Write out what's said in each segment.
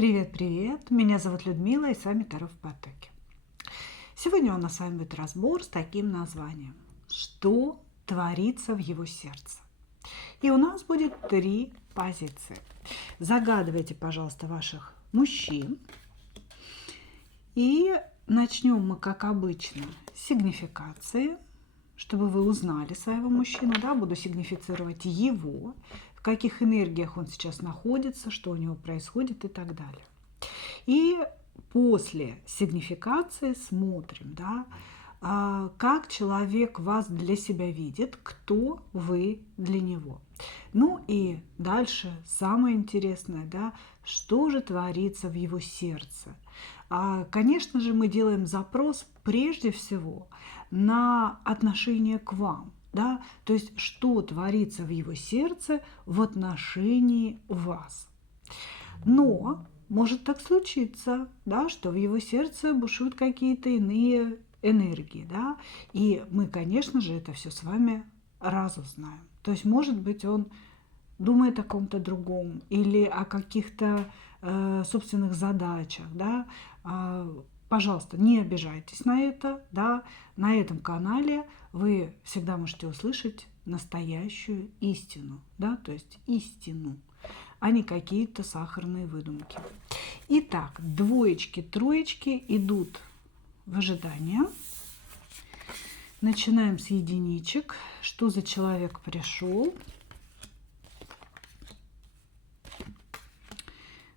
Привет-привет! Меня зовут Людмила, и с вами Таро в потоке. Сегодня у нас с вами будет разбор с таким названием «Что творится в его сердце?». И у нас будет 3 позиции. Загадывайте, пожалуйста, ваших мужчин. И начнем мы, как обычно, с сигнификации, чтобы вы узнали своего мужчину. Да, буду сигнифицировать его, в каких энергиях он сейчас находится, что у него происходит и так далее. И после сигнификации смотрим, да, как человек вас для себя видит, кто вы для него. Ну и дальше самое интересное, да, что же творится в его сердце. Конечно же, мы делаем запрос прежде всего на отношение к вам. Да? То есть, что творится в его сердце в отношении вас. Но может так случиться, да, что в его сердце бушуют какие-то иные энергии. Да? И мы, конечно же, это все с вами разузнаем. То есть, может быть, он думает о ком-то другом или о каких-то собственных задачах. Да? Пожалуйста, не обижайтесь на это. Да? На этом канале вы всегда можете услышать настоящую истину, да? То есть истину, а не какие-то сахарные выдумки. Итак, двоечки, троечки идут в ожидание. Начинаем с единичек. Что за человек пришел?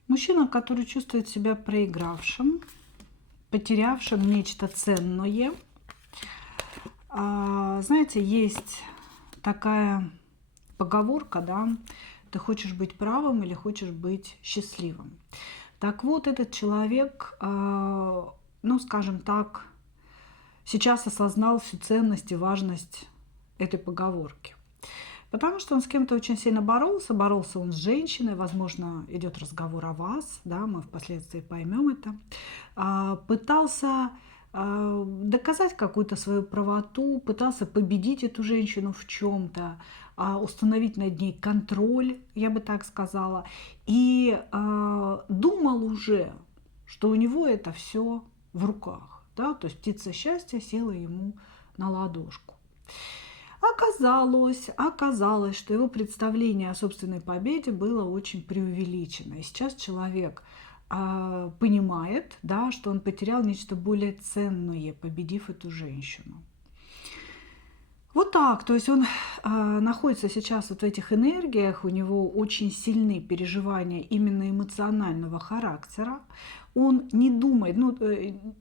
Мужчина, который чувствует себя проигравшим, потерявшим нечто ценное. Знаете, есть такая поговорка, да, ты хочешь быть правым или хочешь быть счастливым. Так вот, этот человек, ну, скажем так, сейчас осознал всю ценность и важность этой поговорки. Потому что он с кем-то очень сильно боролся он с женщиной, возможно, идет разговор о вас, да, мы впоследствии поймем это, пытался доказать какую-то свою правоту, пытался победить эту женщину в чем-то, установить над ней контроль, я бы так сказала, и думал уже, что у него это все в руках, да, то есть птица счастья села ему на ладошку. Оказалось, что его представление о собственной победе было очень преувеличено. И сейчас человек понимает, да, что он потерял нечто более ценное, победив эту женщину. Вот так, то есть он находится сейчас вот в этих энергиях, у него очень сильные переживания именно эмоционального характера. Он не думает, ну,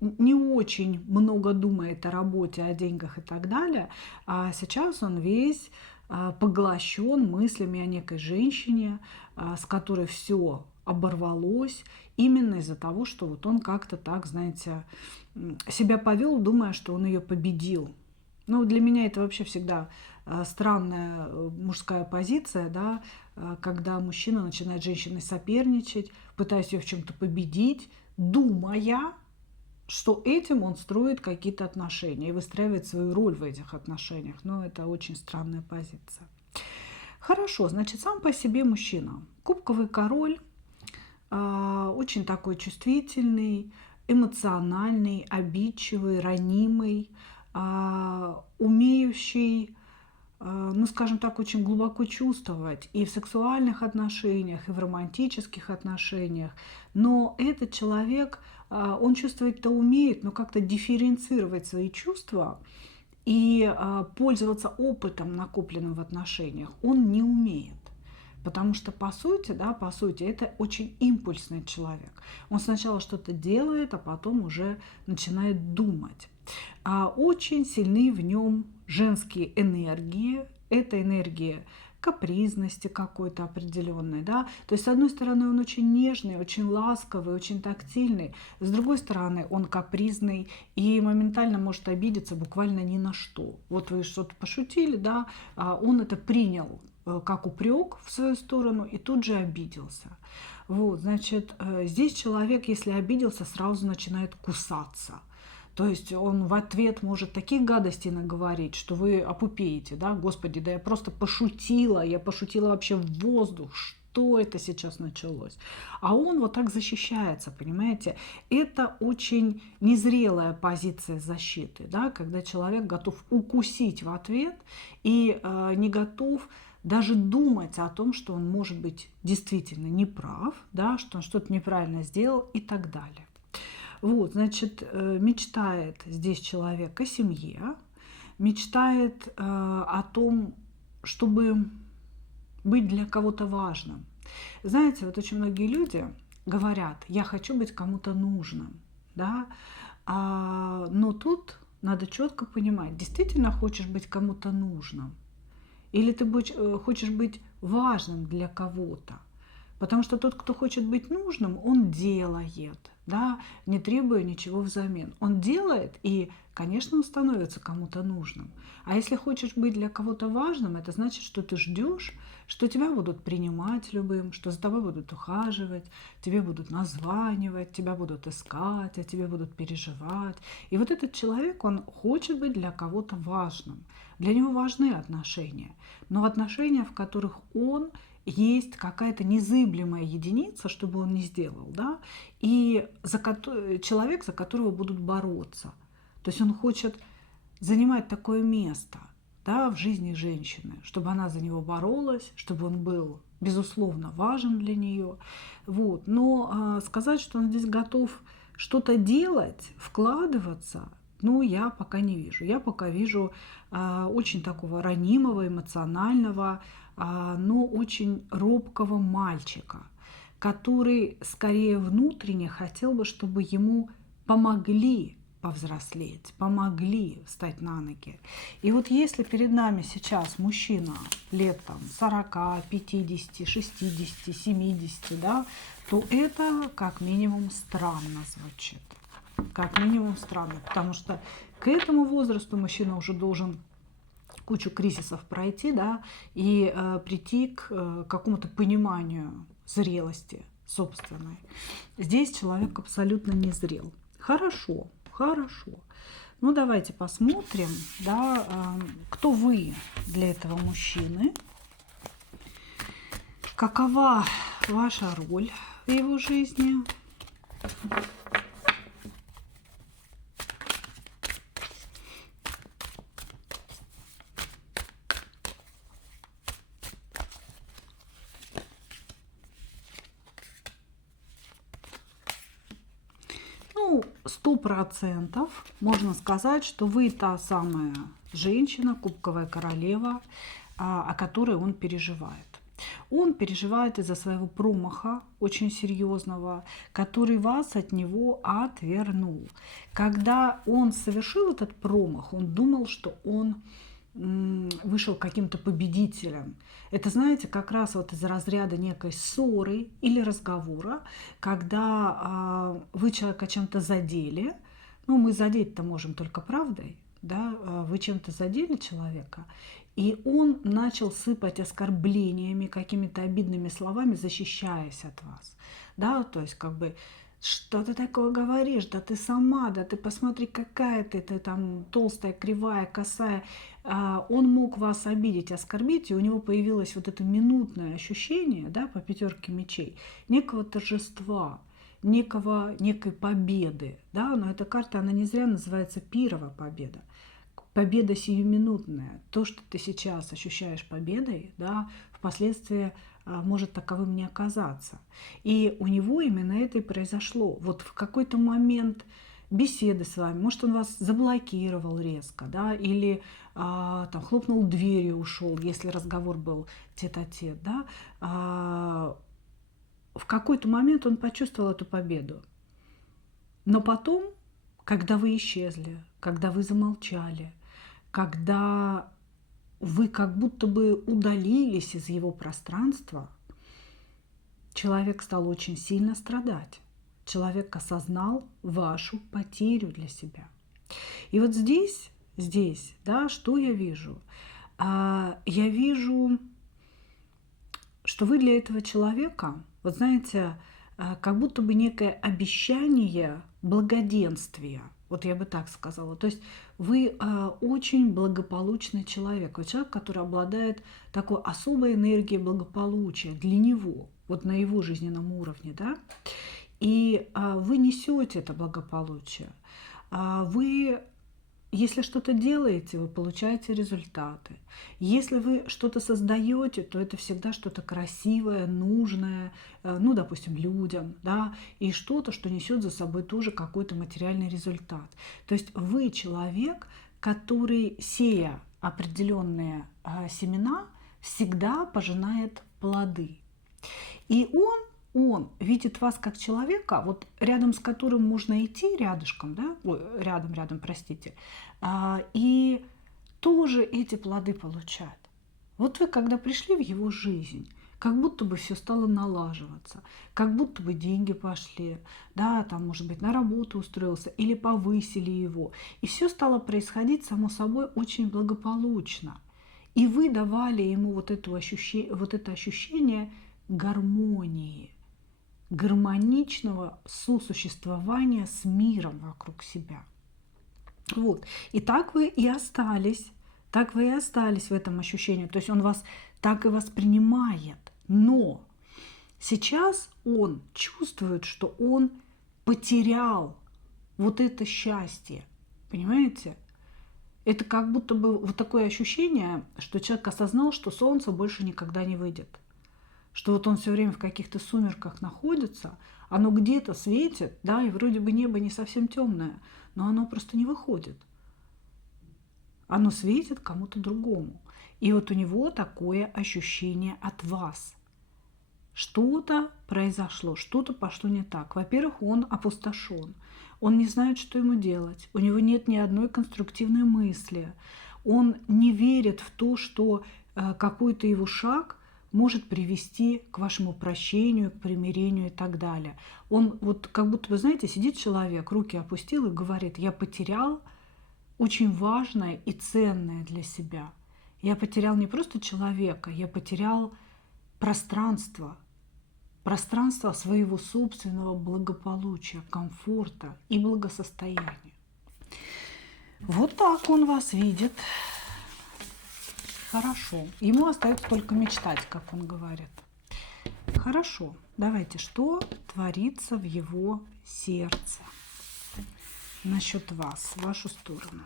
не очень много думает о работе, о деньгах и так далее, а сейчас он весь поглощен мыслями о некой женщине, с которой все оборвалось именно из-за того, что вот он как-то так, знаете, себя повел, думая, что он ее победил. Ну, для меня это вообще всегда странная мужская позиция, да, когда мужчина начинает с женщиной соперничать, пытаясь ее в чем-то победить, думая, что этим он строит какие-то отношения и выстраивает свою роль в этих отношениях. Но это очень странная позиция. Хорошо, значит, сам по себе мужчина. Кубковый король, очень такой чувствительный, эмоциональный, обидчивый, ранимый, умеющий, ну, скажем так, очень глубоко чувствовать и в сексуальных отношениях, и в романтических отношениях. Но этот человек, он чувствовать-то умеет, но как-то дифференцировать свои чувства и пользоваться опытом, накопленным в отношениях, он не умеет. Потому что, по сути, это очень импульсный человек. Он сначала что-то делает, а потом уже начинает думать. Очень сильны в нем женские энергии. Это энергия капризности какой-то определенной. Да? То есть, с одной стороны, он очень нежный, очень ласковый, очень тактильный. С другой стороны, он капризный и моментально может обидеться буквально ни на что. Вот вы что-то пошутили, да, он это принял как упрек в свою сторону и тут же обиделся. Вот, значит, здесь человек, если обиделся, сразу начинает кусаться. То есть он в ответ может таких гадостей наговорить, что вы опупеете, да, господи, да я просто пошутила, я пошутила вообще в воздух, что это сейчас началось. А он вот так защищается, понимаете? Это очень незрелая позиция защиты, да, когда человек готов укусить в ответ и не готов даже думать о том, что он может быть действительно неправ, да, что он что-то неправильно сделал и так далее. Вот, значит, мечтает здесь человек о семье, мечтает о том, чтобы быть для кого-то важным. Знаете, вот очень многие люди говорят: я хочу быть кому-то нужным, да, но тут надо четко понимать, действительно хочешь быть кому-то нужным, или ты хочешь быть важным для кого-то. Потому что тот, кто хочет быть нужным, он делает, да, не требуя ничего взамен. Он делает, и, конечно, он становится кому-то нужным. А если хочешь быть для кого-то важным, это значит, что ты ждешь, что тебя будут принимать любым, что за тобой будут ухаживать, тебе будут названивать, тебя будут искать, о тебе будут переживать. И вот этот человек, он хочет быть для кого-то важным. Для него важны отношения, но отношения, в которых он есть какая-то незыблемая единица, что бы он ни сделал, да, и человек, за которого будут бороться. То есть он хочет занимать такое место, да, в жизни женщины, чтобы она за него боролась, чтобы он был, безусловно, важен для нее. Вот. Но сказать, что он здесь готов что-то делать, вкладываться, ну, я пока не вижу. Я пока вижу очень такого ранимого, эмоционального, но очень робкого мальчика, который скорее внутренне хотел бы, чтобы ему помогли повзрослеть, помогли встать на ноги. И вот если перед нами сейчас мужчина лет там 40, 50, 60, 70, да, то это как минимум странно звучит. Как минимум странно, потому что к этому возрасту мужчина уже должен кучу кризисов пройти, да, и прийти к какому-то пониманию зрелости собственной. Здесь человек абсолютно не зрел. Хорошо, хорошо. Ну, давайте посмотрим, да, кто вы для этого мужчины, какова ваша роль в его жизни. Ну, 100% можно сказать, что вы та самая женщина, кубковая королева, о которой он переживает. Он переживает из-за своего промаха очень серьезного, который вас от него отвернул. Когда он совершил этот промах, он думал, что он вышел каким-то победителем. Это, знаете, как раз вот из разряда некой ссоры или разговора, когда вы человека чем-то задели. Ну, мы задеть-то можем только правдой, да, вы чем-то задели человека, и он начал сыпать оскорблениями, какими-то обидными словами, защищаясь от вас, да, то есть как бы: что ты такое говоришь, да ты сама, да ты посмотри, какая ты там толстая, кривая, косая. Он мог вас обидеть, оскорбить, и у него появилось вот это минутное ощущение, да, по пятерке мечей, некого торжества, некой победы, да, но эта карта, она не зря называется пирова победа. Победа сиюминутная. То, что ты сейчас ощущаешь победой, да, впоследствии может таковым не оказаться. И у него именно это и произошло. Вот в какой-то момент беседы с вами, может, он вас заблокировал резко, да, или там хлопнул дверью, ушел, если разговор был тет-а-тет, да, в какой-то момент он почувствовал эту победу. Но потом, когда вы исчезли, когда вы замолчали, когда вы как будто бы удалились из его пространства, человек стал очень сильно страдать. Человек осознал вашу потерю для себя. И вот здесь, да, что я вижу? Я вижу, что вы для этого человека, вот знаете, как будто бы некое обещание благоденствия. Вот я бы так сказала. То есть вы очень благополучный человек. Вот человек, который обладает такой особой энергией благополучия для него, вот на его жизненном уровне, да. И вы несете это благополучие. Вы, если что-то делаете, вы получаете результаты. Если вы что-то создаете, то это всегда что-то красивое, нужное, ну, допустим, людям, да, и что-то, что несет за собой тоже какой-то материальный результат. То есть вы человек, который, сея определенные семена, всегда пожинает плоды. И он видит вас как человека, вот рядом с которым можно идти, рядышком, да, ой, рядом, простите, и тоже эти плоды получать. Вот вы, когда пришли в его жизнь, как будто бы все стало налаживаться, как будто бы деньги пошли, да, там, может быть, на работу устроился или повысили его. И все стало происходить, само собой, очень благополучно. И вы давали ему вот это ощущение гармонии, гармоничного сосуществования с миром вокруг себя. Вот. И так вы и остались. Так вы и остались в этом ощущении. То есть он вас так и воспринимает. Но сейчас он чувствует, что он потерял вот это счастье. Понимаете? Это как будто бы вот такое ощущение, что человек осознал, что солнце больше никогда не выйдет. Что вот он все время в каких-то сумерках находится, оно где-то светит, да, и вроде бы небо не совсем темное, но оно просто не выходит. Оно светит кому-то другому. И вот у него такое ощущение от вас. Что-то произошло, что-то пошло не так. Во-первых, он опустошен. Он не знает, что ему делать. У него нет ни одной конструктивной мысли. Он не верит в то, что какой-то его шаг может привести к вашему прощению, к примирению и так далее. Он вот как будто, вы знаете, сидит человек, руки опустил и говорит: я потерял очень важное и ценное для себя. Я потерял не просто человека, я потерял пространство своего собственного благополучия, комфорта и благосостояния. Вот так он вас видит. Хорошо. Ему остается только мечтать, как он говорит. Хорошо. Давайте, что творится в его сердце насчет вас, в вашу сторону?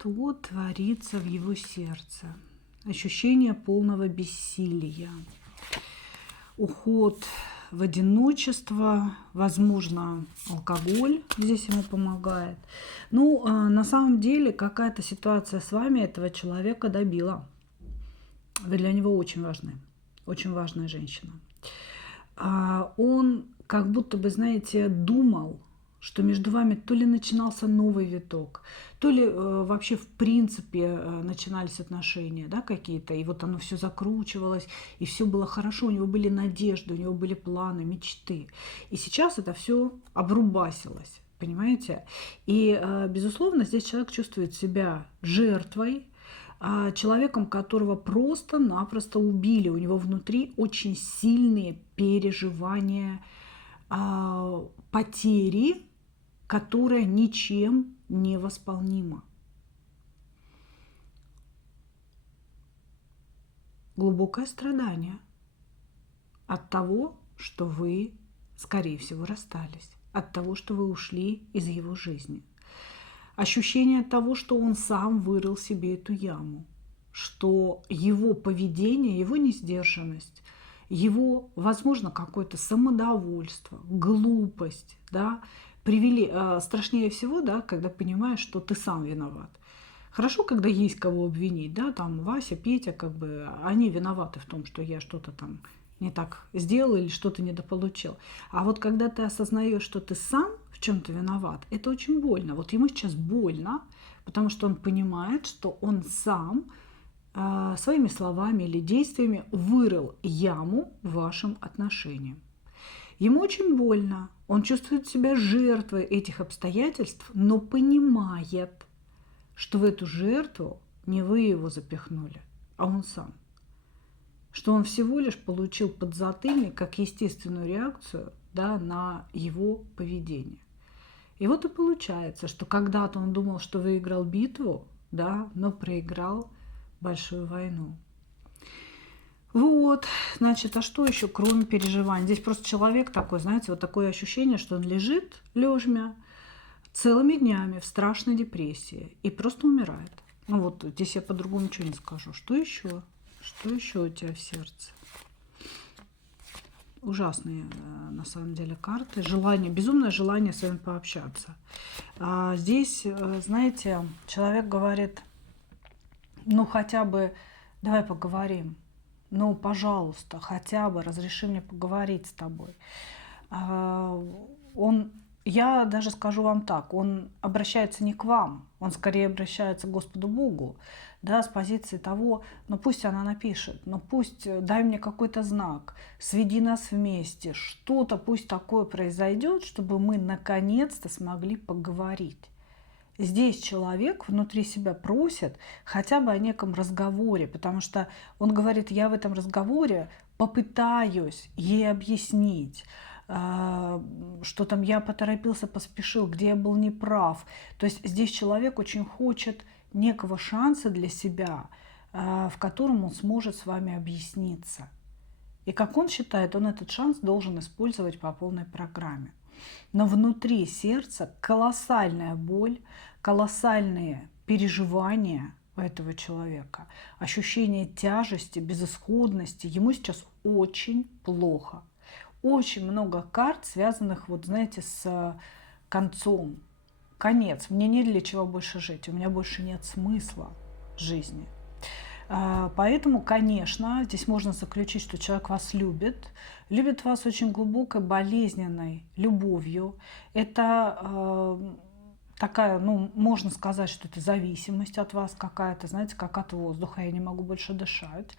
Что творится в его сердце? Ощущение полного бессилия, уход в одиночество, возможно, алкоголь здесь ему помогает. Ну, на самом деле, какая-то ситуация с вами этого человека добила. Вы для него очень важны, очень важная женщина. Он как будто бы, знаете, думал, что между вами то ли начинался новый виток, то ли вообще в принципе начинались отношения, да, какие-то, и вот оно все закручивалось, и все было хорошо, у него были надежды, у него были планы, мечты. И сейчас это все обрубасилось, понимаете? И, безусловно, здесь человек чувствует себя жертвой, человеком, которого просто-напросто убили. У него внутри очень сильные переживания потери, которая ничем не восполнима. Глубокое страдание от того, что вы, скорее всего, расстались, от того, что вы ушли из его жизни. Ощущение того, что он сам вырыл себе эту яму, что его поведение, его несдержанность, его, возможно, какое-то самодовольство, глупость, да, привели, страшнее всего, да, когда понимаешь, что ты сам виноват. Хорошо, когда есть кого обвинить, да, там Вася, Петя, как бы, они виноваты в том, что я что-то там не так сделал или что-то недополучил. А вот когда ты осознаешь, что ты сам в чем-то виноват, это очень больно. Вот ему сейчас больно, потому что он понимает, что он сам своими словами или действиями вырыл яму вашим отношениям. Ему очень больно, он чувствует себя жертвой этих обстоятельств, но понимает, что в эту жертву не вы его запихнули, а он сам. Что он всего лишь получил подзатыльник как естественную реакцию, да, на его поведение. И вот и получается, что когда-то он думал, что выиграл битву, да, но проиграл большую войну. Вот, значит, а что еще, кроме переживаний? Здесь просто человек такой, знаете, вот такое ощущение, что он лежит лежмя целыми днями в страшной депрессии и просто умирает. Ну вот, здесь я по-другому ничего не скажу. Что еще? Что еще у тебя в сердце? Ужасные, на самом деле, карты. Желание, безумное желание с вами пообщаться. Здесь, знаете, человек говорит, ну хотя бы давай поговорим. Ну, пожалуйста, хотя бы разреши мне поговорить с тобой. Я даже скажу вам так, он обращается не к вам, он скорее обращается к Господу Богу, да, с позиции того, ну пусть она напишет, ну пусть дай мне какой-то знак, сведи нас вместе, что-то пусть такое произойдет, чтобы мы наконец-то смогли поговорить. Здесь человек внутри себя просит хотя бы о неком разговоре, потому что он говорит, я в этом разговоре попытаюсь ей объяснить, что там я поторопился, поспешил, где я был неправ. То есть здесь человек очень хочет некого шанса для себя, в котором он сможет с вами объясниться. И как он считает, он этот шанс должен использовать по полной программе. Но внутри сердца колоссальная боль, колоссальные переживания у этого человека, ощущение тяжести, безысходности. Ему сейчас очень плохо. Очень много карт, связанных, вот знаете, с концом. Конец. Мне не для чего больше жить. У меня больше нет смысла жизни. Поэтому, конечно, здесь можно заключить, что человек вас любит вас очень глубокой, болезненной любовью. Это такая, ну, можно сказать, что это зависимость от вас какая-то, знаете, как от воздуха, я не могу больше дышать.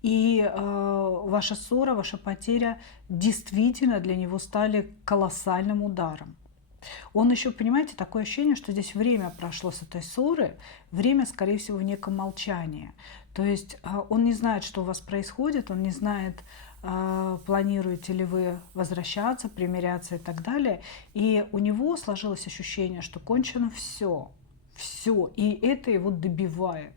И ваша ссора, ваша потеря действительно для него стали колоссальным ударом. Он еще, понимаете, такое ощущение, что здесь время прошло с этой ссоры, время, скорее всего, в неком молчании. То есть он не знает, что у вас происходит, он не знает, планируете ли вы возвращаться, примиряться и так далее. И у него сложилось ощущение, что кончено все, и это его добивает.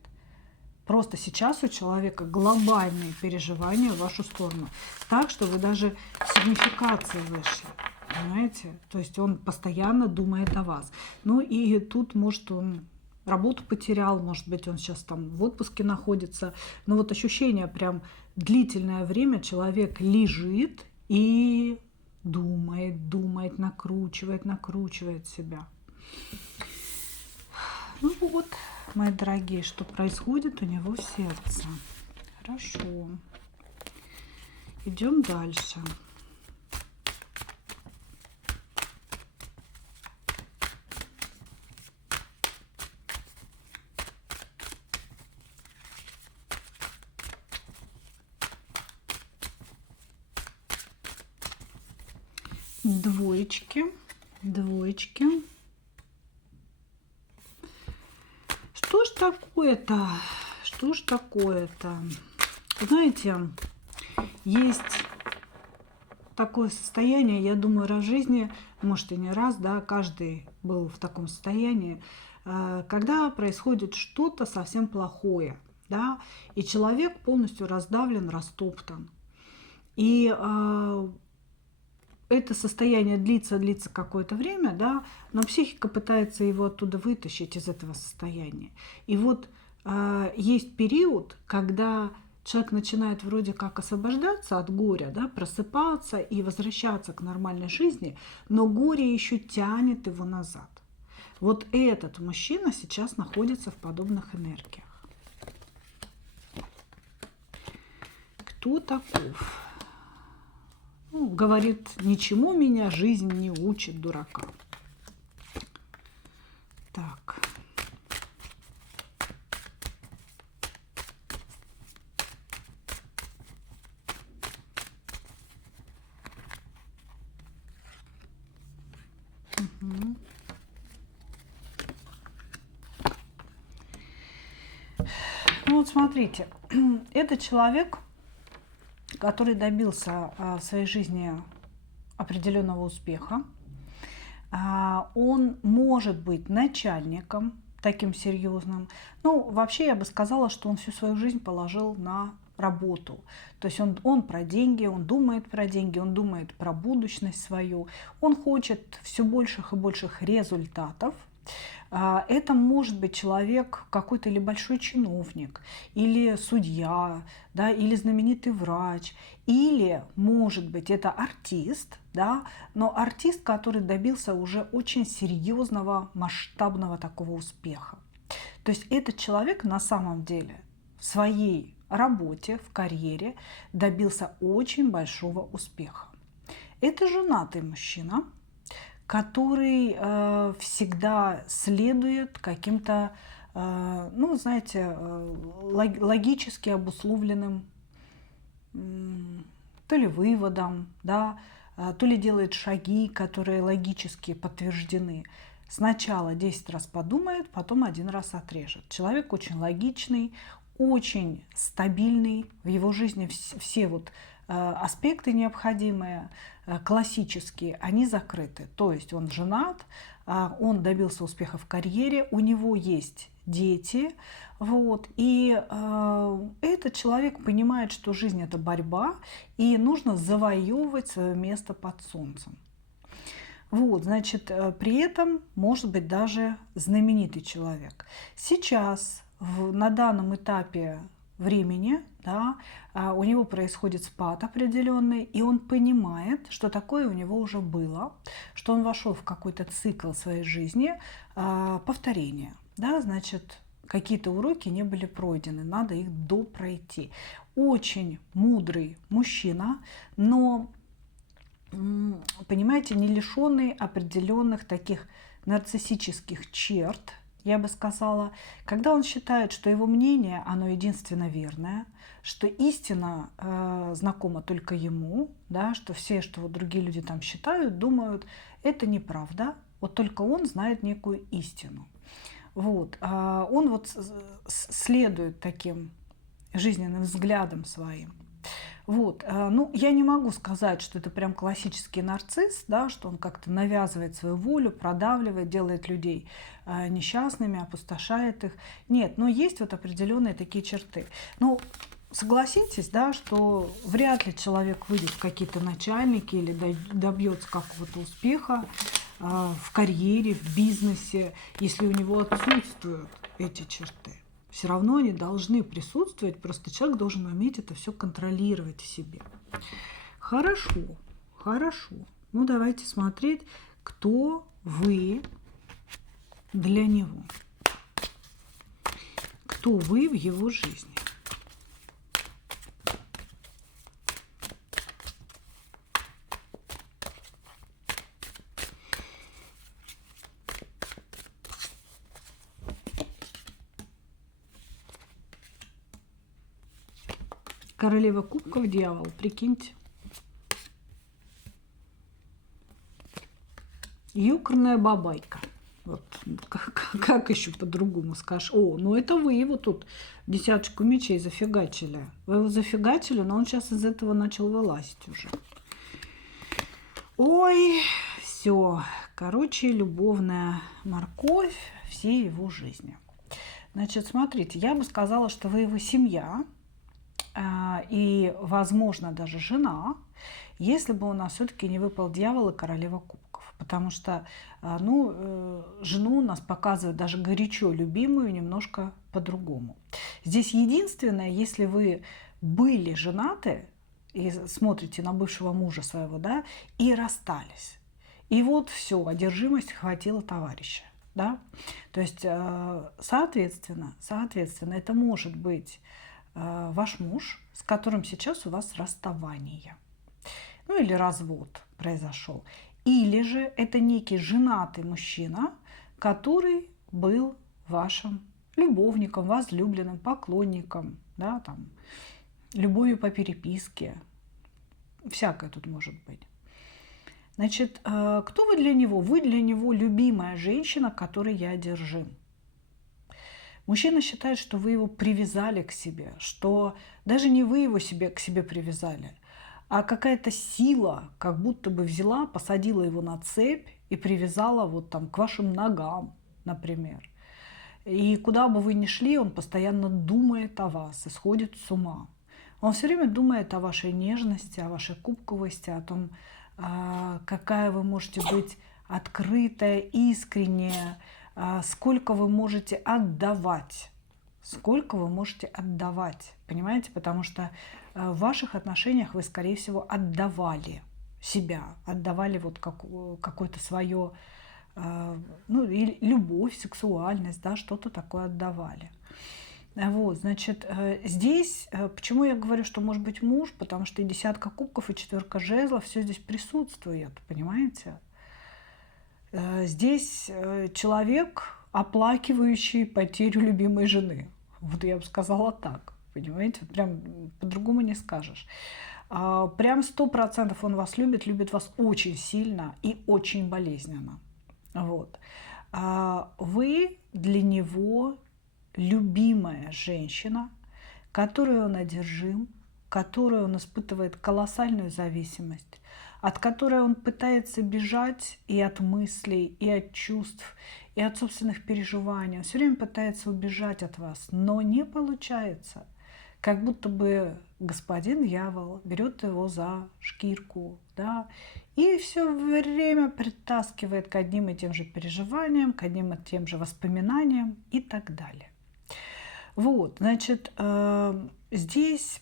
Просто сейчас у человека глобальные переживания в вашу сторону. Так, что вы даже в сигнификации вышли. Понимаете? То есть он постоянно думает о вас. Ну и тут, может, он работу потерял, может быть, он сейчас там в отпуске находится. Но вот ощущение прям длительное время человек лежит и думает, накручивает себя. Ну вот, мои дорогие, что происходит у него в сердце. Хорошо. Идем дальше. Двоечки. Что ж такое-то? Знаете, есть такое состояние, я думаю, раз в жизни, может и не раз, да, каждый был в таком состоянии, когда происходит что-то совсем плохое, да, и человек полностью раздавлен, растоптан. И это состояние длится какое-то время, да, но психика пытается его оттуда вытащить из этого состояния. И вот есть период, когда человек начинает вроде как освобождаться от горя, да, просыпаться и возвращаться к нормальной жизни, но горе еще тянет его назад. Вот этот мужчина сейчас находится в подобных энергиях. Кто таков? Ну, говорит, ничему меня жизнь не учит, дурака. Так. Ну вот смотрите, это человек, который добился в своей жизни определенного успеха. Он может быть начальником таким серьезным. Ну, вообще я бы сказала, что он всю свою жизнь положил на работу. То есть он про деньги, он думает про деньги, он думает про будущность свою. Он хочет все больших и больших результатов. Это может быть человек какой-то или большой чиновник, или судья, да, или знаменитый врач, или, может быть, это артист, да, но артист, который добился уже очень серьезного, масштабного такого успеха. То есть этот человек на самом деле в своей работе, в карьере добился очень большого успеха. Это женатый мужчина, который всегда следует каким-то, ну, знаете, логически обусловленным то ли выводам, да, то ли делает шаги, которые логически подтверждены. Сначала 10 раз подумает, потом 1 раз отрежет. Человек очень логичный, очень стабильный. В его жизни все вот аспекты необходимые, классические, они закрыты. То есть он женат, он добился успеха в карьере, у него есть дети. Вот, и этот человек понимает, что жизнь – это борьба, и нужно завоевывать свое место под солнцем. Вот, значит, при этом может быть даже знаменитый человек. Сейчас, на данном этапе времени, да, у него происходит спад определенный, и он понимает, что такое у него уже было, что он вошел в какой-то цикл своей жизни повторения. Да, значит, какие-то уроки не были пройдены, надо их допройти. Очень мудрый мужчина, но, понимаете, не лишенный определенных таких нарциссических черт, я бы сказала, когда он считает, что его мнение, оно единственно верное, что истина знакома только ему, да, что все, что вот другие люди там считают, думают, это неправда, вот только он знает некую истину. Вот. Он вот следует таким жизненным взглядам своим. Вот. Ну, я не могу сказать, что это прям классический нарцисс, да, что он как-то навязывает свою волю, продавливает, делает людей несчастными, опустошает их. Нет, но есть вот определенные такие черты. Ну, согласитесь, да, что вряд ли человек выйдет в какие-то начальники или добьется какого-то успеха в карьере, в бизнесе, если у него отсутствуют эти черты. Все равно они должны присутствовать, просто человек должен уметь это все контролировать в себе. Хорошо, хорошо. Ну, давайте смотреть, кто вы для него. Кто вы в его жизни. Королева кубков, дьявол, прикиньте. Юкорная бабайка. Вот, как еще по-другому скажешь? О, ну это вы его тут десяточку мечей зафигачили. Вы его зафигачили, но он сейчас из этого начал вылазить уже. Ой, все. Короче, любовная морковь всей его жизни. Значит, смотрите, я бы сказала, что вы его семья. И, возможно, даже жена, если бы у нас все-таки не выпал дьявол и королева кубков. Потому что, ну, жену у нас показывают даже горячо любимую немножко по-другому. Здесь единственное, если вы были женаты и смотрите на бывшего мужа своего, да, и расстались. И вот все, одержимость хватила товарища. Да? То есть, соответственно, это может быть ваш муж, с которым сейчас у вас расставание, ну или развод произошел, или же это некий женатый мужчина, который был вашим любовником, возлюбленным, поклонником, да, там, любовью по переписке, всякое тут может быть. Значит, кто вы для него? Вы для него любимая женщина, которой я одержим. Мужчина считает, что вы его привязали к себе, что даже не вы его к себе привязали, а какая-то сила как будто бы взяла, посадила его на цепь и привязала вот там к вашим ногам, например. И куда бы вы ни шли, он постоянно думает о вас и сходит с ума. Он все время думает о вашей нежности, о вашей кубковости, о том, какая вы можете быть открытая, искренняя, сколько вы можете отдавать. Сколько вы можете отдавать, понимаете? Потому что в ваших отношениях вы, скорее всего, отдавали себя, отдавали вот какое-то свое, ну, и любовь, сексуальность, да, что-то такое отдавали. Вот, значит, здесь, почему я говорю, что может быть муж, потому что и десятка кубков, и четверка жезлов, все здесь присутствует, понимаете? Здесь человек, оплакивающий потерю любимой жены. Вот я бы сказала так, понимаете? Прям по-другому не скажешь. Прям 100% он вас любит вас очень сильно и очень болезненно. Вот. Вы для него любимая женщина, которой он одержим, которой он испытывает колоссальную зависимость, от которой он пытается бежать и от мыслей, и от чувств, и от собственных переживаний. Он все время пытается убежать от вас, но не получается. Как будто бы господин дьявол берет его за шкирку, да, и все время притаскивает к одним и тем же переживаниям, к одним и тем же воспоминаниям и так далее. Вот, значит, здесь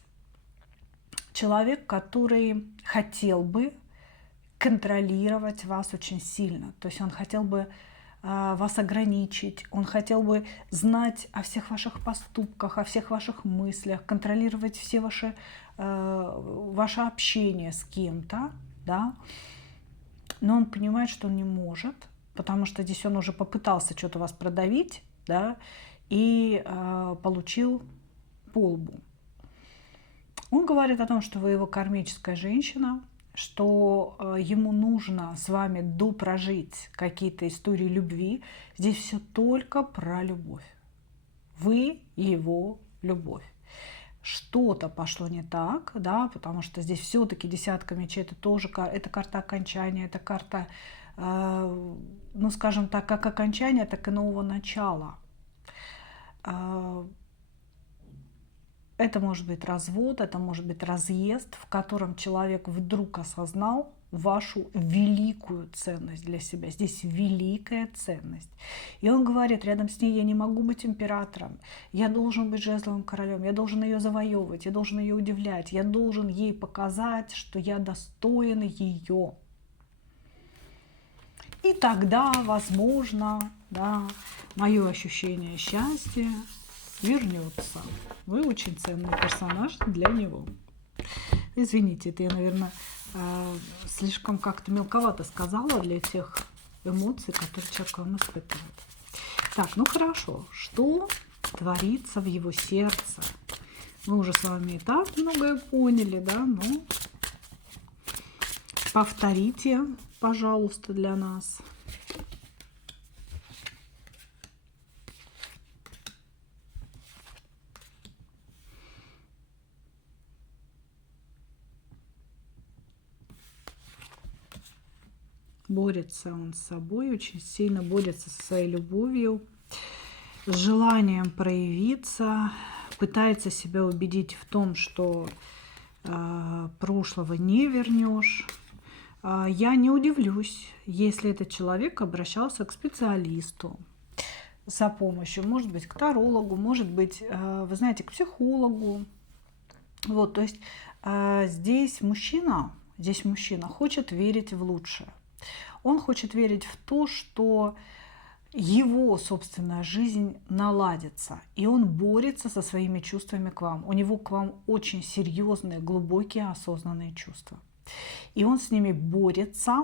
человек, который хотел бы контролировать вас очень сильно. То есть он хотел бы вас ограничить, он хотел бы знать о всех ваших поступках, о всех ваших мыслях, контролировать все ваше общение с кем-то, да. Но он понимает, что он не может, потому что здесь он уже попытался что-то вас продавить, да, и получил по лбу. Он говорит о том, что вы его кармическая женщина, что ему нужно с вами допрожить какие-то истории любви. Здесь все только про любовь. Вы его любовь. Что-то пошло не так, да, потому что здесь все-таки десятка мечей, это тоже это карта окончания, это карта, ну, скажем так, как окончания, так и нового начала. Это может быть развод, это может быть разъезд, в котором человек вдруг осознал вашу великую ценность для себя. Здесь великая ценность. И он говорит, рядом с ней я не могу быть императором, я должен быть жезловым королем, я должен ее завоевывать, я должен ее удивлять, я должен ей показать, что я достоин ее. И тогда, возможно, да, мое ощущение счастья вернется. Вы очень ценный персонаж для него. Извините, это я, наверное, слишком как-то мелковато сказала для тех эмоций, которые человек вам испытывает. Так, ну хорошо. Что творится в его сердце? Мы уже с вами и так многое поняли, да? Ну, повторите, пожалуйста, для нас. Борется он с собой, очень сильно борется со своей любовью, с желанием проявиться, пытается себя убедить в том, что прошлого не вернешь. Я не удивлюсь, если этот человек обращался к специалисту за помощью, может быть, к тарологу, может быть, вы знаете, к психологу. Вот, то есть здесь мужчина хочет верить в лучшее. Он хочет верить в то, что его собственная жизнь наладится, и он борется со своими чувствами к вам. У него к вам очень серьезные, глубокие, осознанные чувства. И он с ними борется,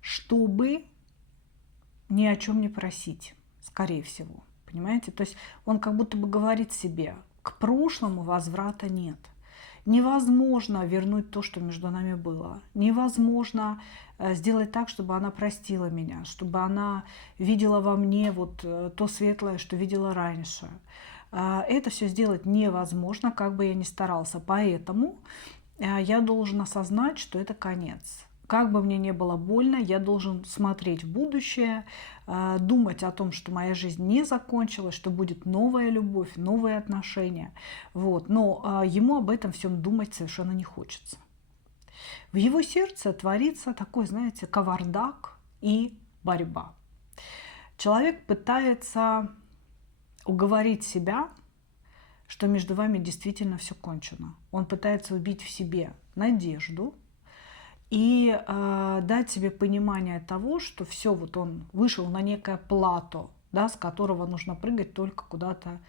чтобы ни о чем не просить, скорее всего. Понимаете? То есть он как будто бы говорит себе, к прошлому возврата нет. Невозможно вернуть то, что между нами было. Невозможно сделать так, чтобы она простила меня, чтобы она видела во мне вот то светлое, что видела раньше. Это все сделать невозможно, как бы я ни старался. Поэтому я должен осознать, что это конец. Как бы мне ни было больно, я должен смотреть в будущее, думать о том, что моя жизнь не закончилась, что будет новая любовь, новые отношения. Вот. Но ему об этом всем думать совершенно не хочется. В его сердце творится такой, знаете, кавардак и борьба. Человек пытается уговорить себя, что между вами действительно все кончено. Он пытается убить в себе надежду и дать себе понимание того, что все, вот он вышел на некое плато, да, с которого нужно прыгать только куда-то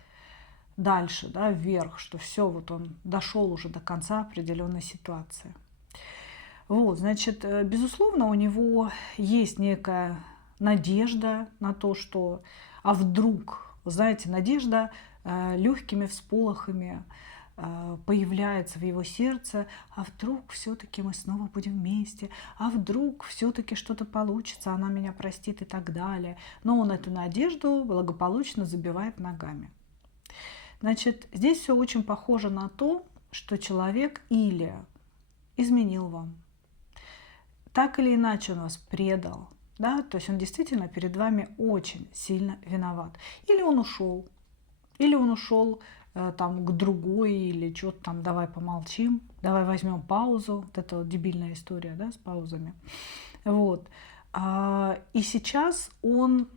дальше, да, вверх, что все, вот он дошел уже до конца определенной ситуации. Вот, значит, безусловно, у него есть некая надежда на то, что, а вдруг, знаете, надежда легкими всполохами появляется в его сердце, а вдруг все-таки мы снова будем вместе, а вдруг все-таки что-то получится, она меня простит и так далее. Но он эту надежду благополучно забивает ногами. Значит, здесь все очень похоже на то, что человек или изменил вам, так или иначе он вас предал, да, то есть он действительно перед вами очень сильно виноват. Или он ушел там к другой, или что-то там, давай помолчим, давай возьмем паузу. Вот это вот дебильная история, да, с паузами. Вот. И сейчас он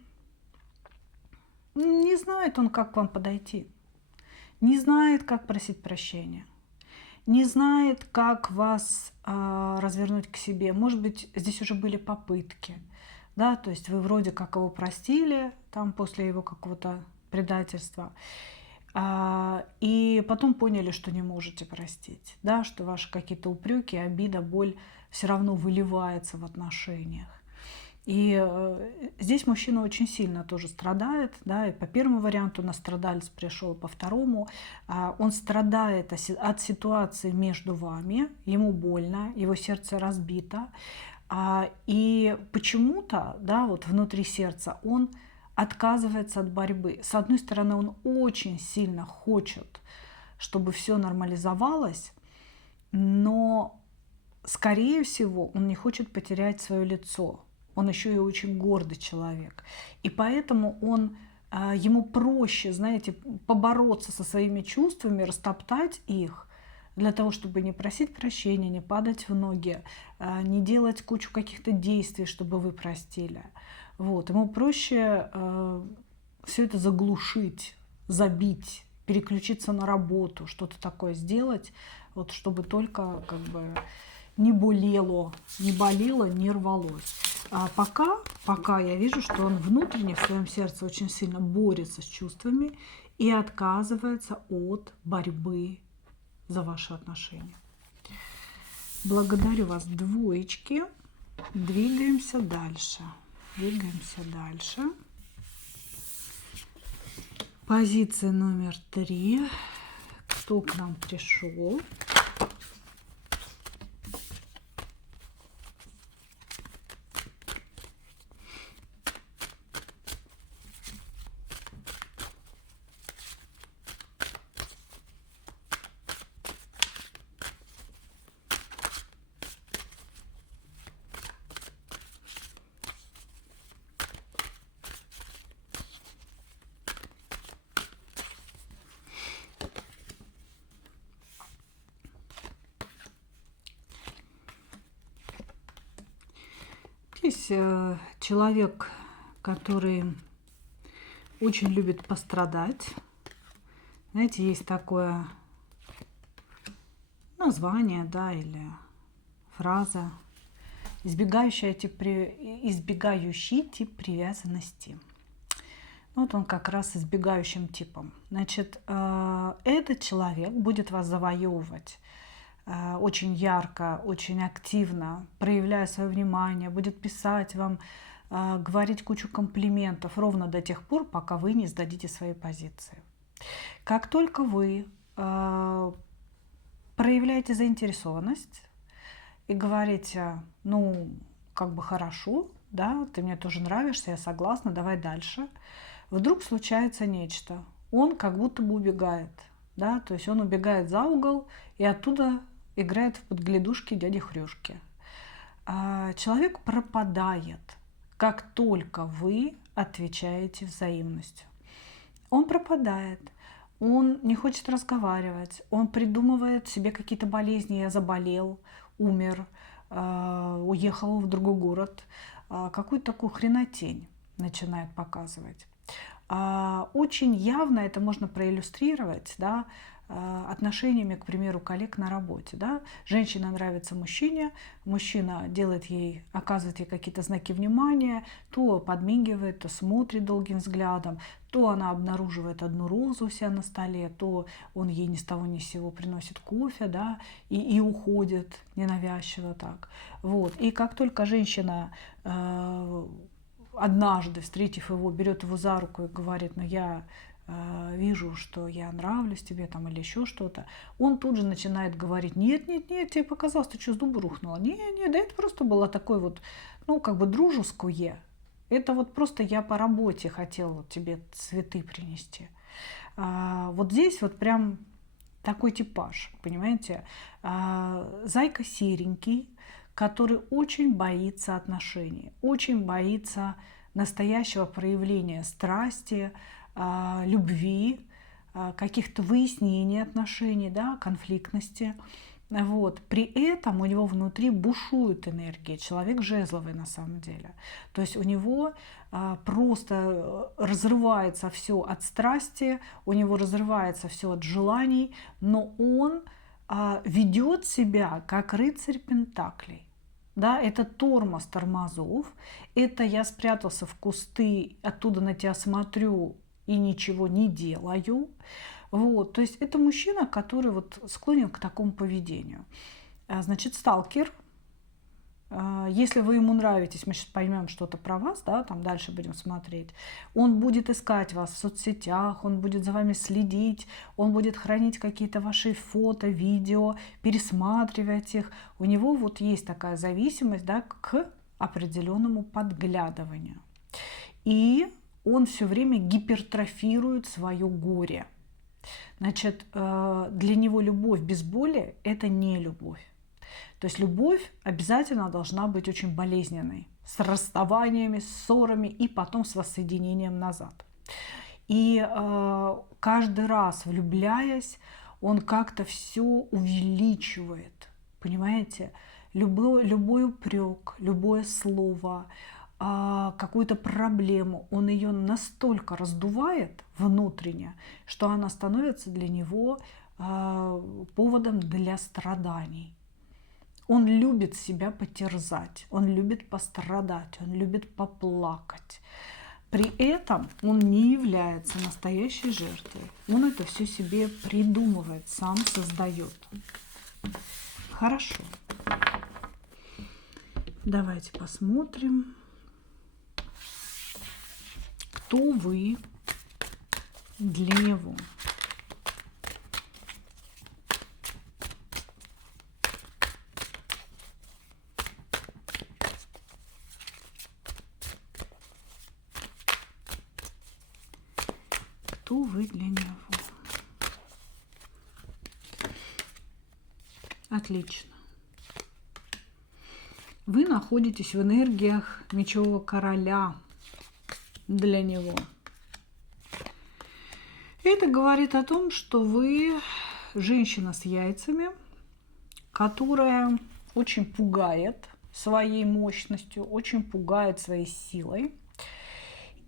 не знает, как к вам подойти, не знает, как просить прощения, не знает, как вас развернуть к себе. Может быть, здесь уже были попытки, да, то есть вы вроде как его простили там после его какого-то предательства, и потом поняли, что не можете простить, да, что ваши какие-то упреки, обида, боль все равно выливается в отношениях. И здесь мужчина очень сильно тоже страдает, да, и по первому варианту настрадалец пришел, по второму он страдает от ситуации между вами, ему больно, его сердце разбито, и почему-то, да, вот внутри сердца он отказывается от борьбы. С одной стороны, он очень сильно хочет, чтобы все нормализовалось, но, скорее всего, он не хочет потерять свое лицо. Он еще и очень гордый человек. И поэтому ему проще, знаете, побороться со своими чувствами, растоптать их, для того, чтобы не просить прощения, не падать в ноги, не делать кучу каких-то действий, чтобы вы простили. Вот. Ему проще все это заглушить, забить, переключиться на работу, что-то такое сделать, вот, чтобы только как бы не болело, не рвалось. А пока я вижу, что он внутренне в своем сердце очень сильно борется с чувствами и отказывается от борьбы за ваши отношения. Благодарю вас, двоечки. Двигаемся дальше. Позиция номер 3. Кто к нам пришел? Здесь человек, который очень любит пострадать. Знаете, есть такое название, да, или фраза, избегающий тип привязанности. Вот он как раз избегающим типом. Значит, этот человек будет вас завоевывать очень ярко, очень активно, проявляя свое внимание, будет писать вам, говорить кучу комплиментов ровно до тех пор, пока вы не сдадите свои позиции. Как только вы проявляете заинтересованность и говорите, ну, как бы хорошо, да, ты мне тоже нравишься, я согласна, давай дальше. Вдруг случается нечто. Он как будто бы убегает, да, то есть он убегает за угол и оттуда играет в подглядушки дяди Хрюшки. Человек пропадает, как только вы отвечаете взаимностью. Он пропадает, он не хочет разговаривать, он придумывает себе какие-то болезни, я заболел, умер, уехал в другой город, какую-то такую хренотень начинает показывать. Очень явно это можно проиллюстрировать, да, отношениями, к примеру, коллег на работе. Да? Женщина нравится мужчине, мужчина делает ей, оказывает ей какие-то знаки внимания, то подмигивает, то смотрит долгим взглядом, то она обнаруживает одну розу у себя на столе, то он ей ни с того ни с сего приносит кофе, да, и уходит ненавязчиво так. Вот. И как только женщина однажды, встретив его, берет его за руку и говорит, ну я вижу, что я нравлюсь тебе там или еще что-то, он тут же начинает говорить, нет, тебе показалось, ты что, с дуба рухнула? Не, да это просто было такое вот, ну как бы дружеское. Это вот просто я по работе хотела тебе цветы принести. Вот здесь вот прям такой типаж, понимаете? Зайка серенький, который очень боится отношений, очень боится настоящего проявления страсти, любви, каких-то выяснений отношений, да, конфликтности. Вот. При этом у него внутри бушует энергия, человек жезловый на самом деле. То есть у него просто разрывается все от страсти, у него разрывается все от желаний, но он ведет себя как рыцарь пентаклей. Да, это тормоз тормозов, это я спрятался в кусты, оттуда на тебя смотрю и ничего не делаю. Вот, то есть это мужчина, который вот склонен к такому поведению. Значит, сталкер. Если вы ему нравитесь, мы сейчас поймем что-то про вас, да, там дальше будем смотреть. Он будет искать вас в соцсетях, он будет за вами следить, он будет хранить какие-то ваши фото, видео, пересматривать их. У него вот есть такая зависимость, да, к определенному подглядыванию. И он все время гипертрофирует свое горе. Значит, для него любовь без боли – это не любовь. То есть любовь обязательно должна быть очень болезненной, с расставаниями, с ссорами и потом с воссоединением назад. И каждый раз, влюбляясь, он как-то все увеличивает, понимаете? Любой упрек, любое слово, какую-то проблему, он ее настолько раздувает внутренне, что она становится для него поводом для страданий. Он любит себя потерзать, он любит пострадать, он любит поплакать. При этом он не является настоящей жертвой. Он это все себе придумывает, сам создает. Хорошо. Давайте посмотрим, кто вы для него. Кто вы для него? Отлично. Вы находитесь в энергиях мечевого короля для него. Это говорит о том, что вы женщина с яйцами, которая очень пугает своей мощностью, очень пугает своей силой.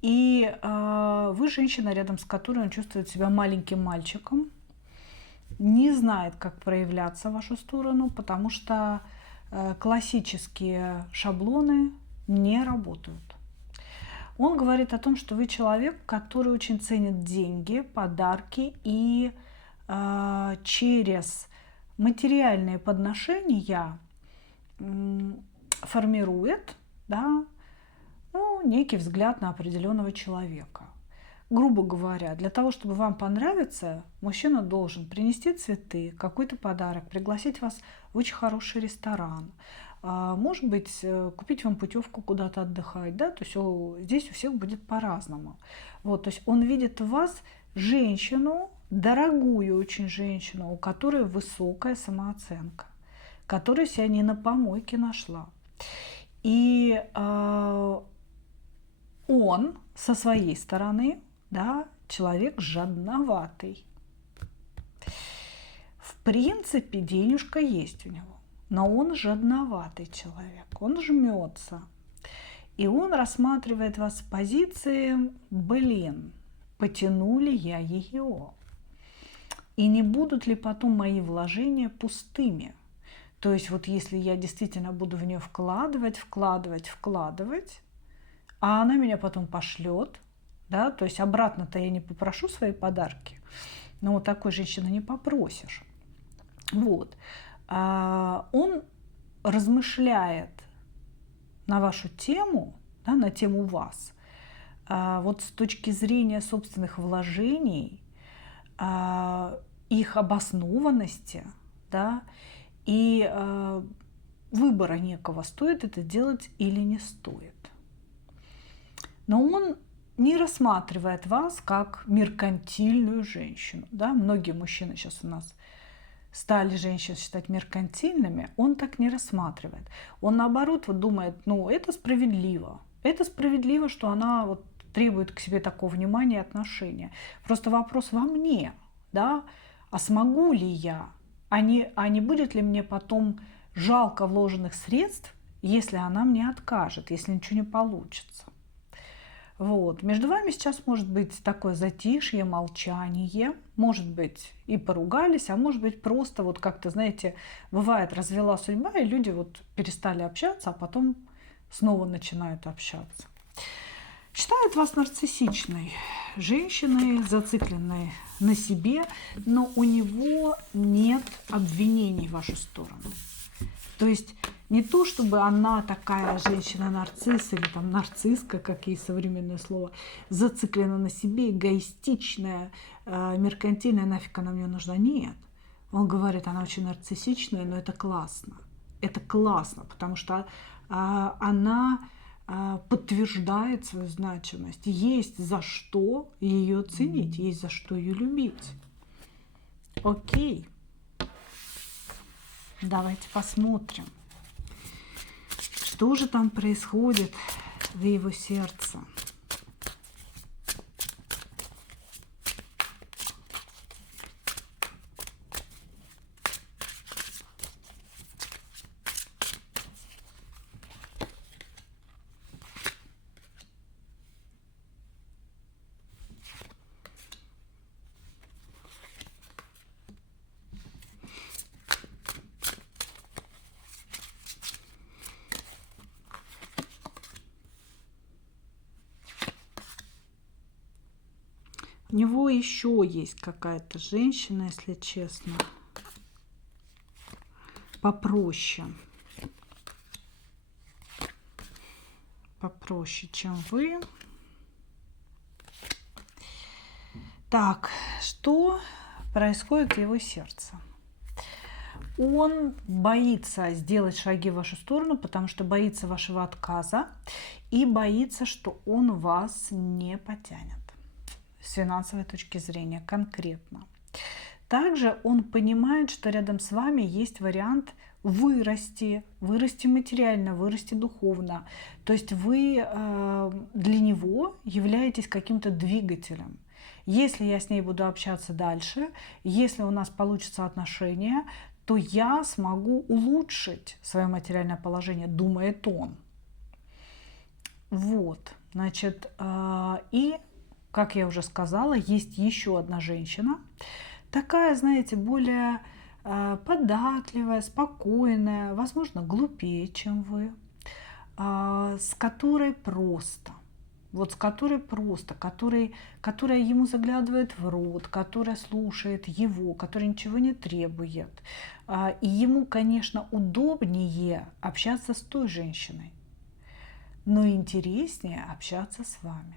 И вы женщина, рядом с которой он чувствует себя маленьким мальчиком, не знает, как проявляться в вашу сторону, потому что классические шаблоны не работают. Он говорит о том, что вы человек, который очень ценит деньги, подарки и через материальные подношения формирует, да, некий взгляд на определенного человека. грубо говоря, для того, чтобы вам понравиться, мужчина должен принести цветы, какой-то подарок, пригласить вас в очень хороший ресторан, может быть, купить вам путевку куда-то отдыхать, да, то есть здесь у всех будет по-разному. Вот, то есть он видит в вас женщину, дорогую очень женщину, у которой высокая самооценка, которая себя не на помойке нашла. И он со своей стороны, да, человек жадноватый. В принципе, денежка есть у него, но он жадноватый человек, он жмется. И он рассматривает вас с позиции: блин, потяну ли я ее? И не будут ли потом мои вложения пустыми? То есть вот если я действительно буду в нее вкладывать, а она меня потом пошлет, да, то есть обратно-то я не попрошу свои подарки, но вот такой женщины не попросишь. Вот. Он размышляет на вашу тему, да, на тему вас, вот с точки зрения собственных вложений, их обоснованности, да, и выбора некого, стоит это делать или не стоит. Но он не рассматривает вас как меркантильную женщину. Да? Многие мужчины сейчас у нас стали женщин считать меркантильными, он так не рассматривает. Он наоборот вот думает, ну это справедливо. Это справедливо, что она вот требует к себе такого внимания и отношения. Просто вопрос во мне, да, а смогу ли я, а не будет ли мне потом жалко вложенных средств, если она мне откажет, если ничего не получится. Вот. Между вами сейчас может быть такое затишье, молчание, может быть и поругались, а может быть просто вот как-то, знаете, бывает, развела судьба, и люди вот перестали общаться, а потом снова начинают общаться. Считают вас нарциссичной женщиной, зацикленной на себе, но у него нет обвинений в вашу сторону. То есть не то, чтобы она такая женщина-нарцисс или там нарцисска, как ей современное слово, зациклена на себе, эгоистичная, меркантильная, нафиг она мне нужна. Нет. Он говорит, она очень нарциссичная, но это классно. Это классно, потому что она подтверждает свою значимость. Есть за что ее ценить, есть за что ее любить. Окей. Давайте посмотрим, что же там происходит в его сердце. У него еще есть какая-то женщина, если честно, попроще, чем вы. Так, что происходит в его сердце? Он боится сделать шаги в вашу сторону, потому что боится вашего отказа и боится, что он вас не потянет с финансовой точки зрения конкретно. Также он понимает, что рядом с вами есть вариант вырасти материально, вырасти духовно. То есть вы для него являетесь каким-то двигателем. Если я с ней буду общаться дальше, если у нас получатся отношения, то я смогу улучшить свое материальное положение, думает он. Вот, значит, и, как я уже сказала, есть еще одна женщина, такая, знаете, более податливая, спокойная, возможно, глупее, чем вы, с которой просто, которая ему заглядывает в рот, которая слушает его, которая ничего не требует. И ему, конечно, удобнее общаться с той женщиной, но интереснее общаться с вами.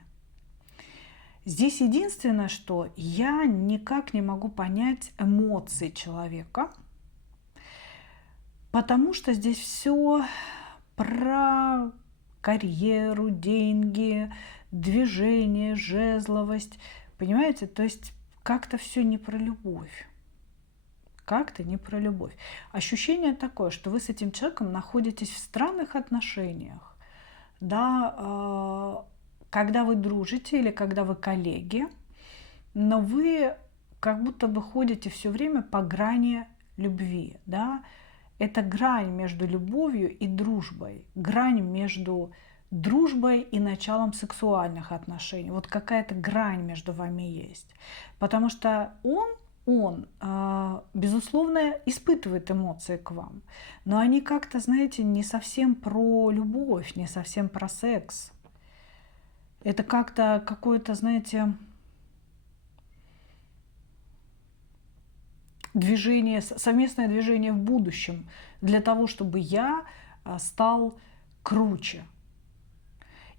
Здесь единственное, что я никак не могу понять эмоции человека, потому что здесь все про карьеру, деньги, движение, жезловость. Понимаете? То есть как-то все не про любовь. Как-то не про любовь. Ощущение такое, что вы с этим человеком находитесь в странных отношениях. Да, когда вы дружите или когда вы коллеги, но вы как будто бы ходите все время по грани любви. Да? Это грань между любовью и дружбой, грань между дружбой и началом сексуальных отношений. Вот какая-то грань между вами есть. Потому что он, безусловно, испытывает эмоции к вам, но они как-то, знаете, не совсем про любовь, не совсем про секс. Это как-то какое-то, знаете, движение, совместное движение в будущем для того, чтобы я стал круче.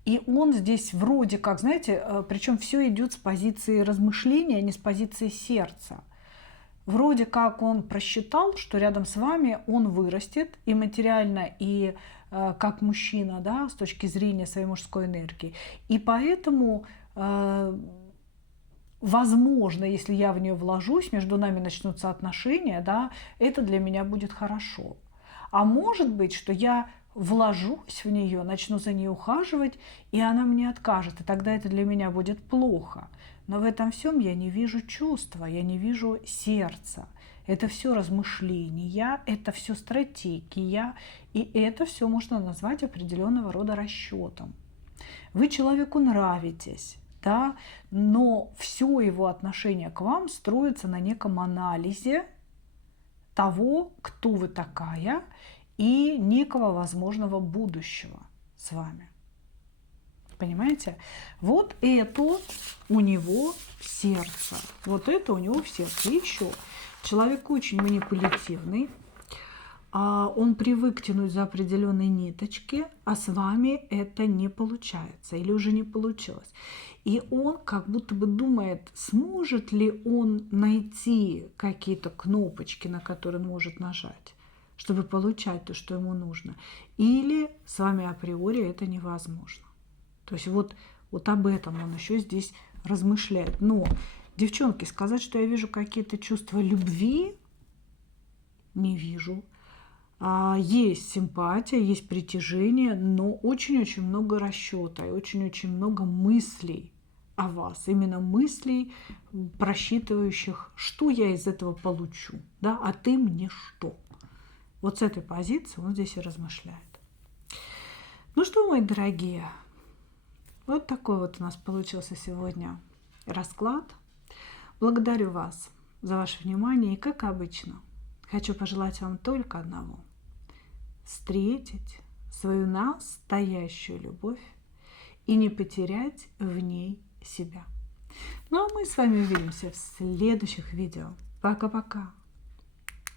И он здесь вроде как, знаете, причем все идет с позиции размышления, а не с позиции сердца. Вроде как он просчитал, что рядом с вами он вырастет и материально, и как мужчина, да, с точки зрения своей мужской энергии. И поэтому, возможно, если я в нее вложусь, между нами начнутся отношения, да, это для меня будет хорошо. А может быть, что я вложусь в нее, начну за ней ухаживать, и она мне откажет, и тогда это для меня будет плохо. Но в этом всем я не вижу чувства, я не вижу сердца. Это все размышления, это все стратегия, и это все можно назвать определенного рода расчетом. Вы человеку нравитесь, да, но все его отношение к вам строится на неком анализе того, кто вы такая, и некого возможного будущего с вами. Понимаете? Вот это у него сердце. Вот это у него в сердце. И еще человек очень манипулятивный. Он привык тянуть за определенные ниточки, а с вами это не получается или уже не получилось. И он как будто бы думает, сможет ли он найти какие-то кнопочки, на которые он может нажать, чтобы получать то, что ему нужно. Или с вами априори это невозможно. То есть вот об этом он еще здесь размышляет. Но, девчонки, сказать, что я вижу какие-то чувства любви, не вижу. Есть симпатия, есть притяжение, но очень-очень много расчета и очень-очень много мыслей о вас. Именно мыслей, просчитывающих, что я из этого получу, да, а ты мне что. Вот с этой позиции он здесь и размышляет. Ну что, мои дорогие, вот такой вот у нас получился сегодня расклад. Благодарю вас за ваше внимание. И, как обычно, хочу пожелать вам только одного. Встретить свою настоящую любовь и не потерять в ней себя. Ну а мы с вами увидимся в следующих видео. Пока-пока.